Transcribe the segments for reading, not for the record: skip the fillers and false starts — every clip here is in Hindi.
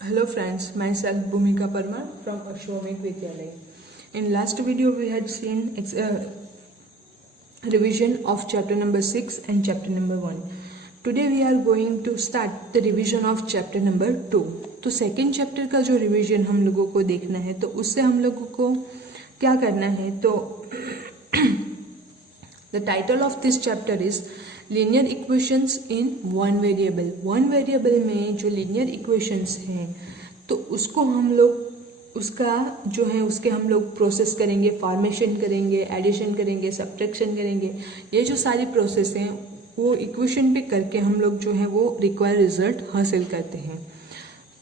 Hello friends, myself Bhumika Parmar from Ashwamedh Vidyalaya. In last video we had seen revision of chapter number 6 and chapter number 1. Today we are going to start the revision of chapter number 2. तो सेकेंड चैप्टर का जो रिविजन हम लोगों को देखना है तो उससे हम लोगों को क्या करना है तो the title of this chapter is linear equations in one variable. One variable में जो लीनियर इक्वेशंस हैं तो उसको हम लोग उसका जो है उसके हम लोग प्रोसेस करेंगे, फॉर्मेशन करेंगे, एडिशन करेंगे, सब्ट्रैक्शन करेंगे। ये जो सारी प्रोसेस हैं वो इक्वेशन पे करके हम लोग जो है वो रिक्वायर्ड रिजल्ट हासिल करते हैं।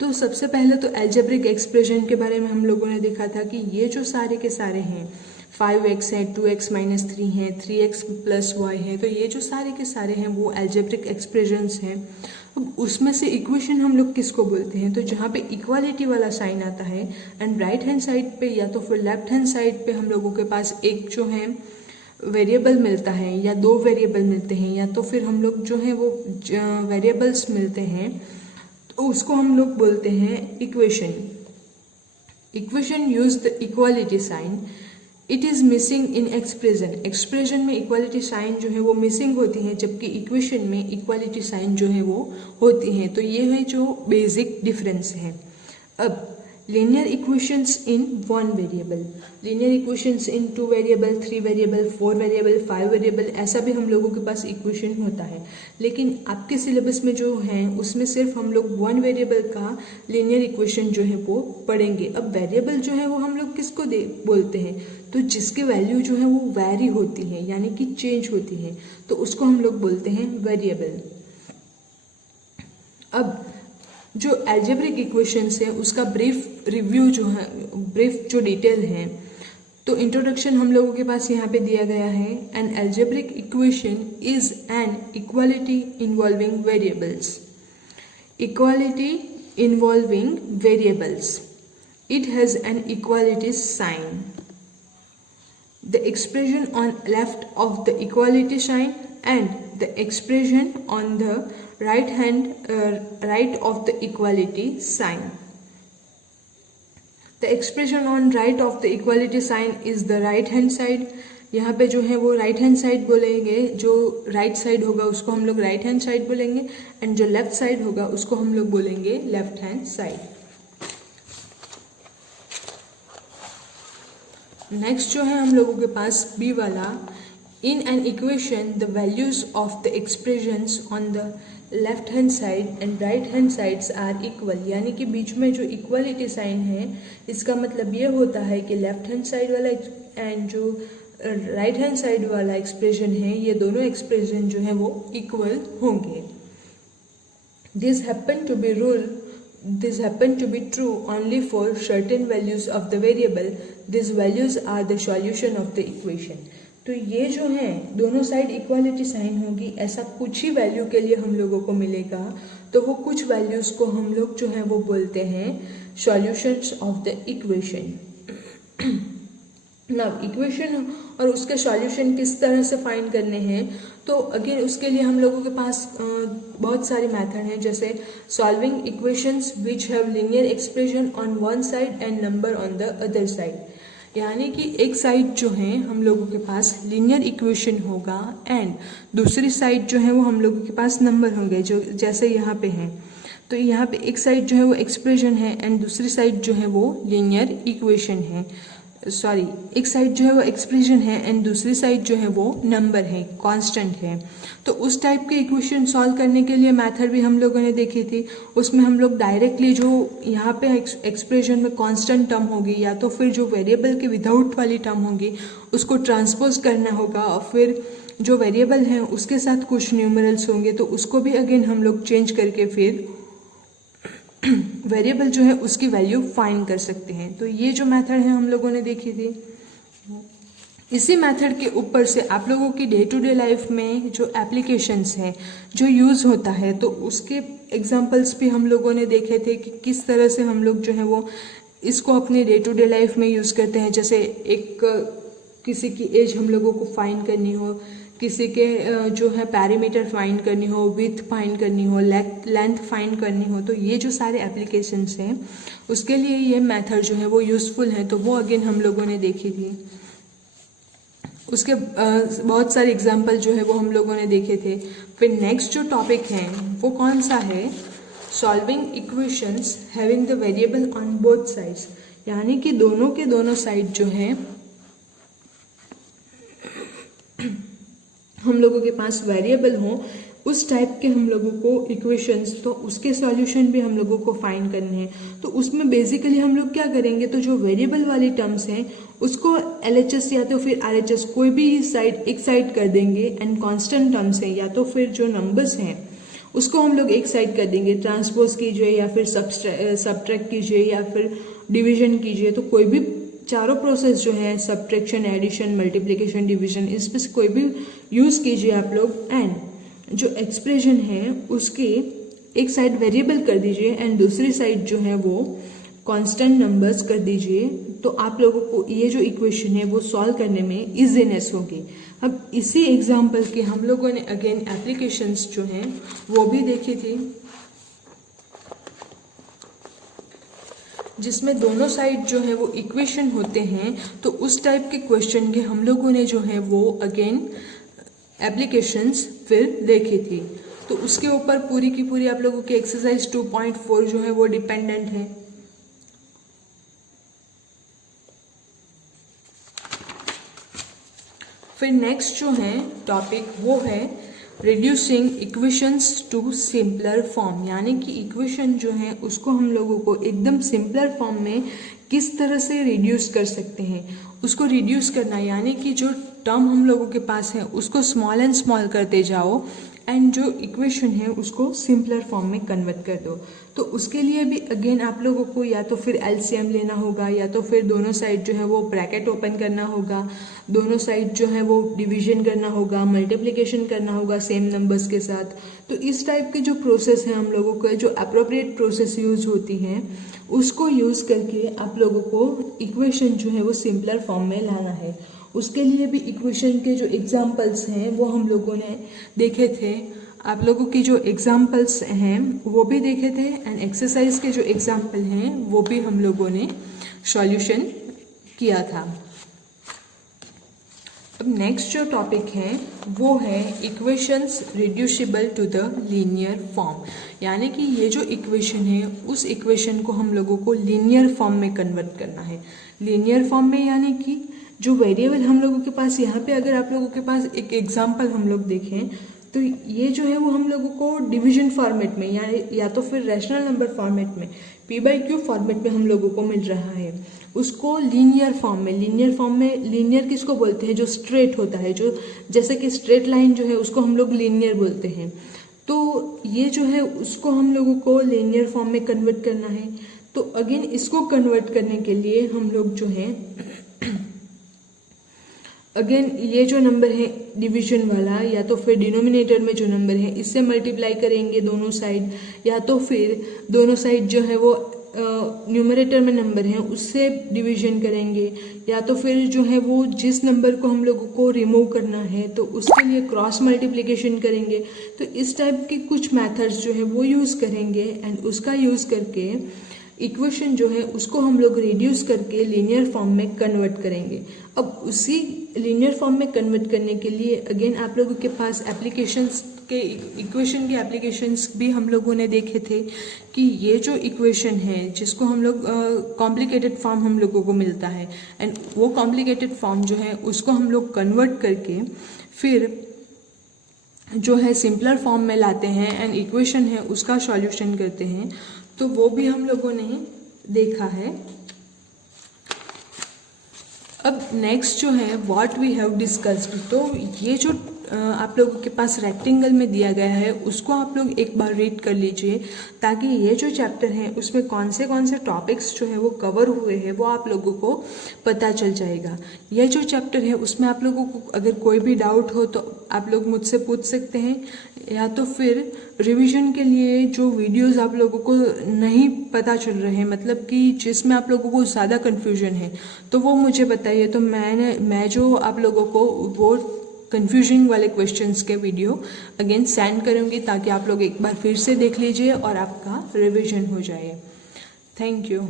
तो सबसे पहले तो अलजेब्रिक एक्सप्रेशन के बारे में हम लोगों ने देखा था कि ये जो सारे के सारे हैं 5x है, 2x - 3 है, 3x + y है, तो ये जो सारे के सारे हैं वो अलजेब्रिक एक्सप्रेशंस हैं। अब उसमें से इक्वेशन हम लोग किसको बोलते हैं तो जहाँ पे इक्वालिटी वाला साइन आता है एंड राइट हैंड साइड पे या तो फिर लेफ्ट हैंड साइड पे हम लोगों के पास एक जो है वेरिएबल मिलता है या दो वेरिएबल मिलते हैं या तो फिर हम लोग जो है वो वेरिएबल्स मिलते हैं तो उसको हम लोग बोलते हैं equation. Equation use the equality sign, it is missing in expression. Expression में इक्वालिटी साइन जो है वो मिसिंग होती है जबकि इक्वेशन में इक्वालिटी साइन जो है वो होती है। तो ये है जो बेसिक डिफरेंस है। अब linear equations in one variable, linear equations in 2 variable, 3 variable, 4 variable, 5 variable, ऐसा भी हम लोगों के पास इक्वेशन होता है। लेकिन आपके सिलेबस में जो है उसमें सिर्फ हम लोग 1 वेरिएबल का लीनियर इक्वेशन जो है वो पढ़ेंगे। अब वेरिएबल जो है वो हम लोग किसको बोलते हैं तो जिसके वैल्यू जो है वो वैरी होती है यानी कि चेंज होती है तो उसको हम लोग बोलते हैं वेरिएबल। अब जो अलजेब्रिक इक्वेशंस है उसका ब्रीफ रिव्यू जो है, ब्रीफ जो डिटेल है तो इंट्रोडक्शन हम लोगों के पास यहाँ पे दिया गया है। An algebraic equation is an equality involving variables. Equality involving variables, it has an equality sign. The expression on left of the equality sign and the expression on the right of the equality sign. The expression on right of the equality sign is the right hand side. यहाँ पे जो है वो राइट हैंड साइड बोलेंगे, जो राइट साइड होगा उसको हम लोग राइट हैंड साइड बोलेंगे एंड जो लेफ्ट साइड होगा उसको हम लोग बोलेंगे लेफ्ट हैंड साइड। नेक्स्ट जो है हम लोगों के पास बी वाला, in an equation the values of the expressions on the left hand side and right hand sides are equal. यानी कि बीच में जो इक्वलिटी साइन है इसका मतलब ये होता है कि लेफ्ट हैंड साइड वाला एंड जो राइट हैंड साइड वाला एक्सप्रेशन है ये दोनों एक्सप्रेशन जो है वो इक्वल होंगे। This happen to be true only for certain values of the variable. These values are the solution of the equation. तो ये जो है दोनों साइड इक्वालिटी साइन होगी, ऐसा कुछ ही वैल्यू के लिए हम लोगों को मिलेगा तो वो कुछ वैल्यूज को हम लोग जो है वो बोलते हैं सॉल्यूशंस ऑफ द इक्वेशन। ना इक्वेशन और उसके सॉल्यूशन किस तरह से फाइंड करने हैं तो अगेन उसके लिए हम लोगों के पास बहुत सारी मेथड हैं, जैसे solving equations which have linear expression on one side and number on the other side. यानी कि एक साइड जो है हम लोगों के पास लीनियर इक्वेशन होगा एंड दूसरी साइड जो है वो हम लोगों के पास नंबर होंगे, जो जैसे यहाँ पे हैं। तो यहाँ पे एक साइड जो है वो एक्सप्रेशन है एंड दूसरी साइड जो है वो लीनियर इक्वेशन है, सॉरी एक साइड जो है वो एक्सप्रेशन है एंड दूसरी साइड जो है वो नंबर है, कांस्टेंट है। तो उस टाइप के इक्वेशन सॉल्व करने के लिए मेथड भी हम लोगों ने देखी थी। उसमें हम लोग डायरेक्टली जो यहाँ पे एक्सप्रेशन में कांस्टेंट टर्म होगी या तो फिर जो वेरिएबल के विदाउट वाली टर्म होगी उसको ट्रांसपोज करना होगा और फिर जो वेरिएबल है उसके साथ कुछ न्यूमरल्स होंगे तो उसको भी अगेन हम लोग चेंज करके फिर वेरिएबल जो है उसकी वैल्यू फाइंड कर सकते हैं। तो ये जो मेथड है हम लोगों ने देखी थी। इसी मेथड के ऊपर से आप लोगों की डे टू डे लाइफ में जो एप्लीकेशंस हैं जो यूज़ होता है तो उसके एग्जांपल्स भी हम लोगों ने देखे थे कि किस तरह से हम लोग जो है वो इसको अपने डे टू डे लाइफ में यूज़ करते हैं। जैसे एक किसी की एज हम लोगों को फाइंड करनी हो, किसी के जो है पैरीमीटर फाइंड करनी हो, विड्थ फाइंड करनी हो, लेंथ फाइंड करनी हो, तो ये जो सारे एप्लीकेशंस हैं उसके लिए ये मेथड जो है वो यूज़फुल है। तो वो अगेन हम लोगों ने देखी थी। उसके बहुत सारे एग्जाम्पल जो है वो हम लोगों ने देखे थे। फिर नेक्स्ट जो टॉपिक है वो कौन सा है, solving equations having the variable on both sides, यानी कि दोनों के दोनों साइड जो है हम लोगों के पास वेरिएबल हो, उस टाइप के हम लोगों को इक्वेशंस, तो उसके सॉल्यूशन भी हम लोगों को फाइंड करने हैं। तो उसमें बेसिकली हम लोग क्या करेंगे, तो जो वेरिएबल वाली टर्म्स हैं उसको LHS या तो फिर RHS कोई भी साइड एक साइड कर देंगे, एंड कांस्टेंट टर्म्स हैं या तो फिर जो नंबर्स हैं उसको हम लोग एक साइड कर देंगे, ट्रांसपोज कीजिए या फिर सब्ट्रैक्ट कीजिए या फिर डिवीजन कीजिए। तो कोई भी चारों प्रोसेस जो है सब्ट्रैक्शन, एडिशन, मल्टीप्लिकेशन, डिवीजन, इसमें से कोई भी यूज़ कीजिए आप लोग, एंड जो एक्सप्रेशन है उसकी एक साइड वेरिएबल कर दीजिए एंड दूसरी साइड जो है वो कांस्टेंट नंबर्स कर दीजिए। तो आप लोगों को ये जो इक्वेशन है वो सॉल्व करने में इजीनेस होगी। अब इसी एग्जांपल के हम लोगों ने अगेन एप्लीकेशंस जो हैं वो भी देखी थी, जिसमें दोनों साइड जो है वो इक्वेशन होते हैं। तो उस टाइप के क्वेश्चन के हम लोगों ने जो है वो अगेन एप्लीकेशंस फिर देखी थी। तो उसके ऊपर पूरी की पूरी आप लोगों की एक्सरसाइज 2.4 जो है वो डिपेंडेंट है। फिर नेक्स्ट जो है टॉपिक वो है reducing equations to simpler form, यानी कि इक्वेशन जो है उसको हम लोगों को एकदम सिंपलर फॉर्म में किस तरह से रिड्यूस कर सकते हैं। उसको रिड्यूस करना यानी कि जो टर्म हम लोगों के पास है उसको स्मॉल एंड स्मॉल करते जाओ, एंड जो इक्वेशन है उसको सिंपलर फॉर्म में कन्वर्ट कर दो। तो उसके लिए भी अगेन आप लोगों को या तो फिर LCM लेना होगा या तो फिर दोनों साइड जो है वो ब्रैकेट ओपन करना होगा, दोनों साइड जो है वो डिवीजन करना होगा, मल्टीप्लिकेशन करना होगा सेम नंबर्स के साथ। तो इस टाइप के जो प्रोसेस है हम लोगों को, जो अप्रोप्रिएट प्रोसेस यूज होती हैं उसको यूज़ करके आप लोगों को इक्वेशन जो है वो सिंपलर फॉर्म में लाना है। उसके लिए भी इक्वेशन के जो एग्जाम्पल्स हैं वो हम लोगों ने देखे थे। आप लोगों की जो एग्जाम्पल्स हैं वो भी देखे थे, एंड एक्सरसाइज के जो एग्जाम्पल हैं वो भी हम लोगों ने सॉल्यूशन किया था। अब नेक्स्ट जो टॉपिक है वो है equations reducible to the linear form, यानी कि ये जो इक्वेशन है उस इक्वेशन को हम लोगों को लीनियर फॉर्म में कन्वर्ट करना है। लीनियर फॉर्म में यानी कि जो वेरिएबल हम लोगों के पास, यहाँ पे अगर आप लोगों के पास एक एग्जांपल हम लोग देखें तो ये जो है वो हम लोगों को डिवीजन फॉर्मेट में या तो फिर रैशनल नंबर फॉर्मेट में P/Q फॉर्मेट में हम लोगों को मिल रहा है। उसको लीनियर फॉर्म में लीनियर किसको बोलते हैं, जो स्ट्रेट होता है, जो जैसे कि स्ट्रेट लाइन जो है उसको हम लोग लीनियर बोलते हैं। तो ये जो है उसको हम लोगों को लीनियर फॉर्म में कन्वर्ट करना है। तो अगेन इसको कन्वर्ट करने के लिए हम लोग जो है अगेन ये जो नंबर है डिवीजन वाला, या तो फिर डिनोमिनेटर में जो नंबर है इससे मल्टीप्लाई करेंगे दोनों साइड, या तो फिर दोनों साइड जो है वो न्यूमरेटर में नंबर है उससे डिवीजन करेंगे, या तो फिर जो है वो जिस नंबर को हम लोगों को रिमूव करना है तो उसके लिए क्रॉस मल्टीप्लिकेशन करेंगे। तो इस टाइप के कुछ मेथड्स जो है वो यूज़ करेंगे, एंड उसका यूज़ करके इक्वेशन जो है उसको हम लोग रिड्यूस करके लीनियर फॉर्म में कन्वर्ट करेंगे। अब उसी लीनियर फॉर्म में कन्वर्ट करने के लिए अगेन आप लोगों के पास एप्लीकेशंस के इक्वेशन के एप्लीकेशंस भी हम लोगों ने देखे थे कि ये जो इक्वेशन है जिसको हम लोग कॉम्प्लिकेटेड फॉर्म हम लोगों को मिलता है, एंड वो कॉम्प्लिकेटेड फॉर्म जो है उसको हम लोग कन्वर्ट करके फिर जो है सिंपलर फॉर्म में लाते हैं एंड इक्वेशन है उसका सॉल्यूशन करते हैं। तो वो भी हम लोगों ने देखा है। अब नेक्स्ट जो है व्हाट वी हैव डिस्कस्ड, तो ये जो आप लोगों के पास रेक्टेंगल में दिया गया है उसको आप लोग एक बार रीड कर लीजिए, ताकि ये जो चैप्टर है उसमें कौन से टॉपिक्स जो है वो कवर हुए हैं वो आप लोगों को पता चल जाएगा। ये जो चैप्टर है उसमें आप लोगों को अगर कोई भी डाउट हो तो आप लोग मुझसे पूछ सकते हैं, या तो फिर रिवीजन के लिए जो वीडियोस आप लोगों को नहीं पता चल रहे हैं, मतलब कि जिसमें आप लोगों को ज़्यादा कन्फ्यूजन है, तो वो मुझे बताइए। तो मैं जो आप लोगों को वो कन्फ्यूजन वाले क्वेश्चंस के वीडियो अगेन सेंड करूँगी, ताकि आप लोग एक बार फिर से देख लीजिए और आपका रिवीजन हो जाए। Thank you.